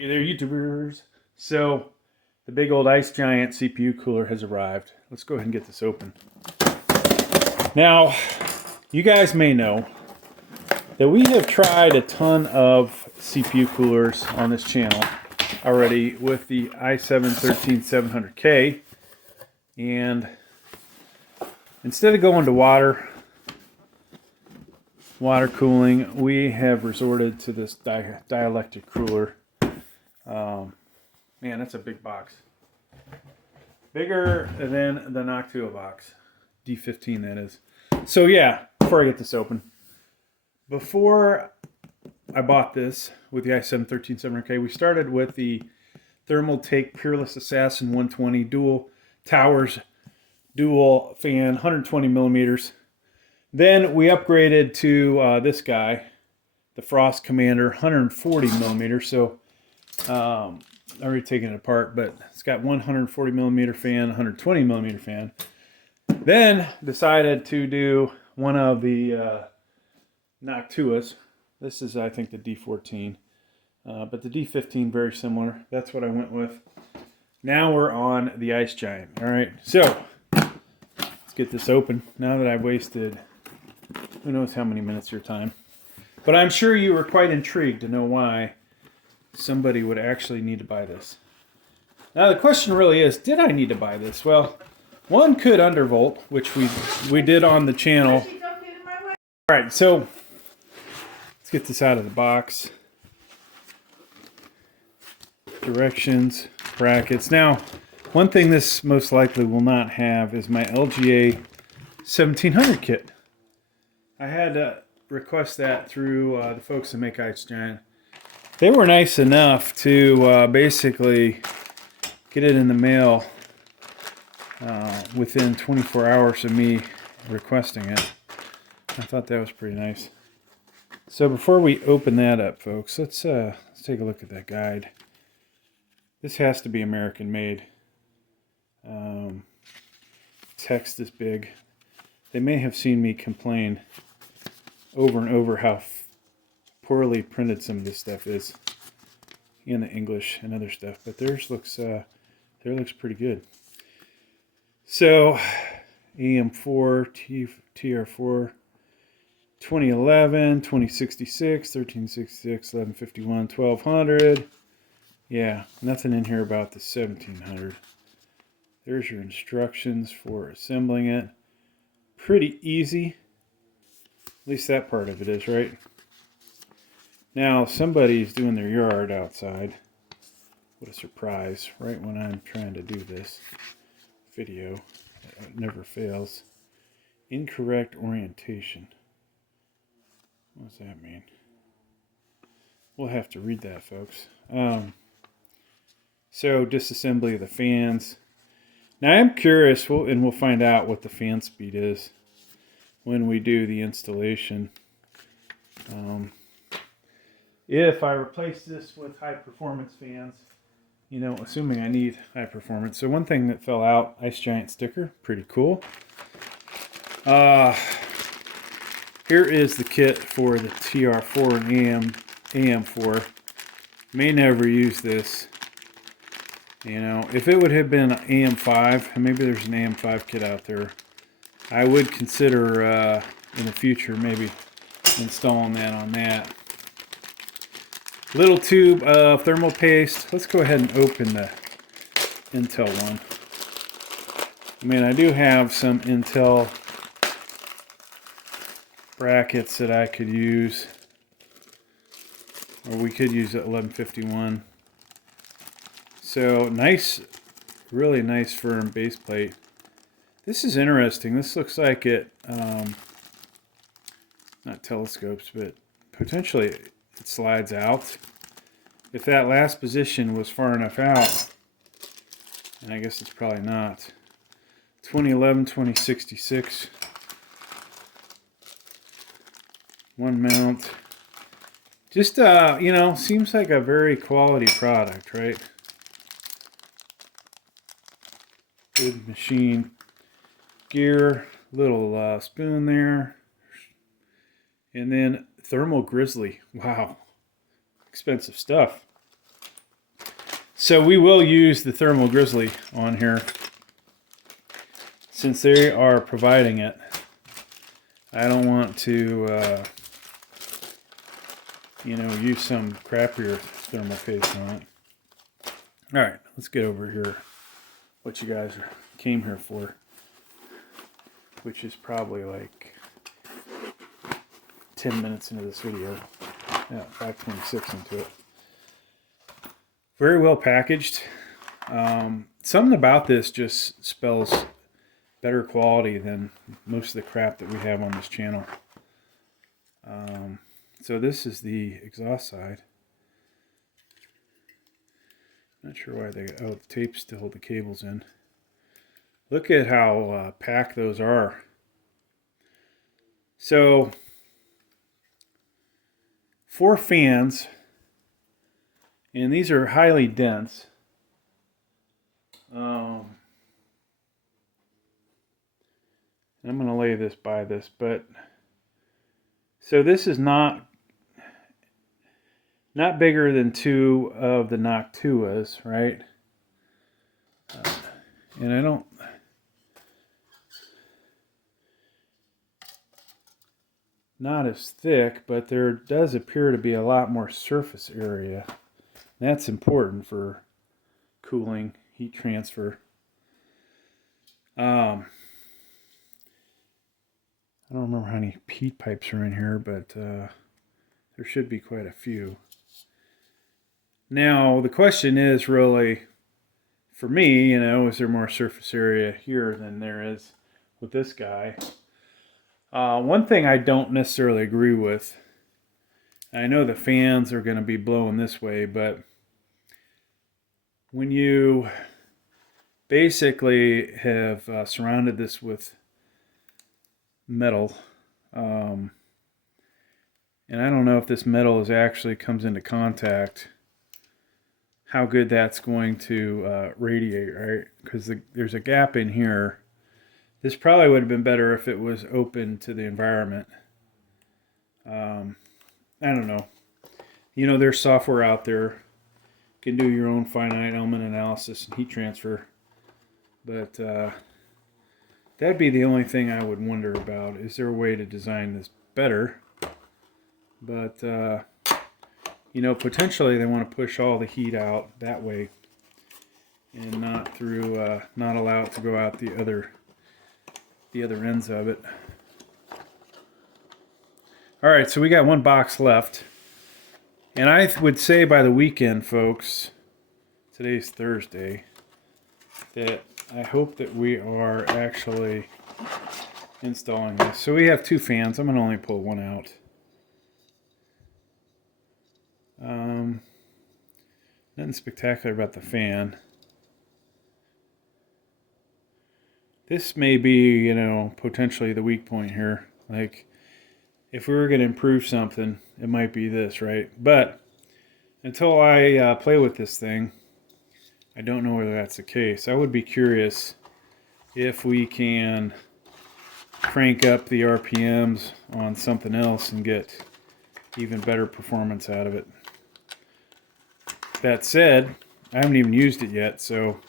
Hey there, YouTubers. So, the big old IceGiant CPU cooler has arrived. Let's go ahead and get this open. Now, you guys may know that we have tried a ton of CPU coolers on this channel already with the i7-13700K, and instead of going to water cooling, we have resorted to this dielectric cooler. Man, that's a big box. Bigger than the Noctua box. D15, that is. So yeah, before I get this open. Before I bought this with the i7-13700K, we started with the Thermaltake Peerless Assassin 120 dual towers, dual fan, 120 millimeters. Then we upgraded to this guy, the Frost Commander, 140 millimeters. So already taken it apart, but it's got 140 millimeter fan, 120 millimeter fan. Then decided to do one of the Noctuas. This is, I think, the D14, but the D15 very similar. That's what I went with. Now we're on the IceGiant. All right, so let's get this open. Now that I've wasted who knows how many minutes of your time, but I'm sure you were quite intrigued to know why somebody would actually need to buy this. Now the question really is, did I need to buy this? Well, one could undervolt, which we did on the channel. Alright, so let's get this out of the box. Directions, brackets. Now, one thing this most likely will not have is my LGA 1700 kit. I had to request that through the folks that make IceGiant. They were nice enough to basically get it in the mail within 24 hours of me requesting it. I thought that was pretty nice. So before we open that up, folks, let's take a look at that guide. This has to be American made. Text is big. They may have seen me complain over and over how poorly printed some of this stuff is in the English and other stuff, but theirs looks pretty good. So AM4 TR4 2011 2066 1366 1151 1200. Yeah, nothing in here about the 1700. There's your instructions for assembling it. Pretty easy. At least that part of it is, right? Now, somebody's doing their yard outside. What a surprise, right when I'm trying to do this video. It never fails. Incorrect orientation. What does that mean? We'll have to read that, folks. So, disassembly of the fans. Now, I'm curious, and we'll find out what the fan speed is when we do the installation. If I replace this with high performance fans, you know, assuming I need high performance. So one thing that fell out, IceGiant sticker, pretty cool. Here is the kit for the TR4 and AM4. May never use this. You know, if it would have been an AM5, and maybe there's an AM5 kit out there, I would consider in the future maybe installing that on that. Little tube of thermal paste. Let's go ahead and open the Intel one. I mean, I do have some Intel brackets that I could use, or we could use at 1151. So nice, really nice firm base plate. This is interesting. This looks like it, not telescopes, but potentially it slides out. If that last position was far enough out, and I guess it's probably not. 2011, 2066. One mount. Just, you know, seems like a very quality product, right? Good machine. Gear, little spoon there. And then Thermal Grizzly. Wow. Expensive stuff. So we will use the Thermal Grizzly on here since they are providing it. I don't want to, you know, use some crappier thermal paste on it. All right, let's get over here. What you guys came here for, which is probably like 10 minutes into this video. Yeah, 5:26 into it. Very well packaged. Something about this just spells better quality than most of the crap that we have on this channel. So this is the exhaust side. Not sure why they got, oh, the tape's to hold the cables in. Look at how packed those are. So 4 fans, and these are highly dense. I'm going to lay this by this, but so this is not bigger than 2 of the Noctuas, right? And I don't, not as thick, but there does appear to be a lot more surface area. That's important for cooling, heat transfer. I don't remember how many heat pipes are in here, but there should be quite a few. Now, the question is really, for me, you know, is there more surface area here than there is with this guy? One thing I don't necessarily agree with, I know the fans are going to be blowing this way, but when you basically have surrounded this with metal, and I don't know if this metal is actually comes into contact, how good that's going to radiate, right? Because there's a gap in here. This probably would have been better if it was open to the environment. I don't know. You know, there's software out there. You can do your own finite element analysis and heat transfer. But that'd be the only thing I would wonder about. Is there a way to design this better? But, you know, potentially they want to push all the heat out that way and not through, not allow it to go out the other ends of it. All right, so we got 1 box left. And I would say by the weekend, folks, today's Thursday, that I hope that we are actually installing this. So we have 2 fans. I'm going to only pull 1 out. Nothing spectacular about the fan. This may be, you know, potentially the weak point here. Like, if we were going to improve something, it might be this, right? But until I play with this thing, I don't know whether that's the case. I would be curious if we can crank up the RPMs on something else and get even better performance out of it. That said, I haven't even used it yet, so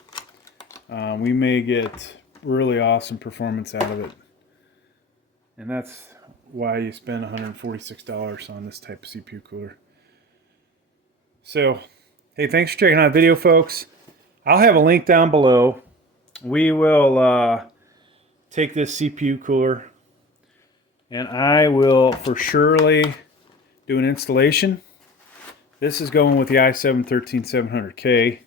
we may get really awesome performance out of it. And that's why you spend $146 on this type of CPU cooler. So, hey, thanks for checking out the video, folks. I'll have a link down below. We will take this CPU cooler and I will for surely do an installation. This is going with the i7-13700K.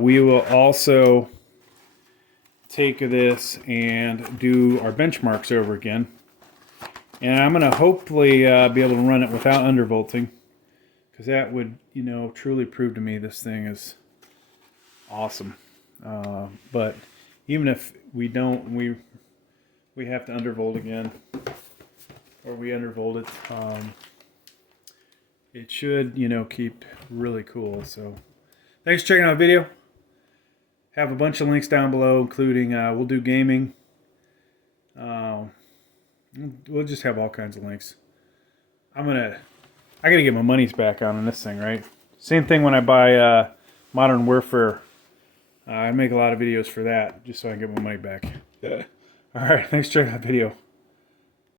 We will also take this and do our benchmarks over again. And I'm going to hopefully be able to run it without undervolting, because that would, you know, truly prove to me this thing is awesome. But even if we don't, we have to undervolt again, or we undervolt it. It should, you know, keep really cool. So thanks for checking out the video. Have a bunch of links down below, including we'll do gaming. We'll just have all kinds of links. I gotta get my money's back on this thing, right? Same thing when I buy Modern Warfare. I make a lot of videos for that, just so I can get my money back. Yeah. All right, thanks for checking out the video.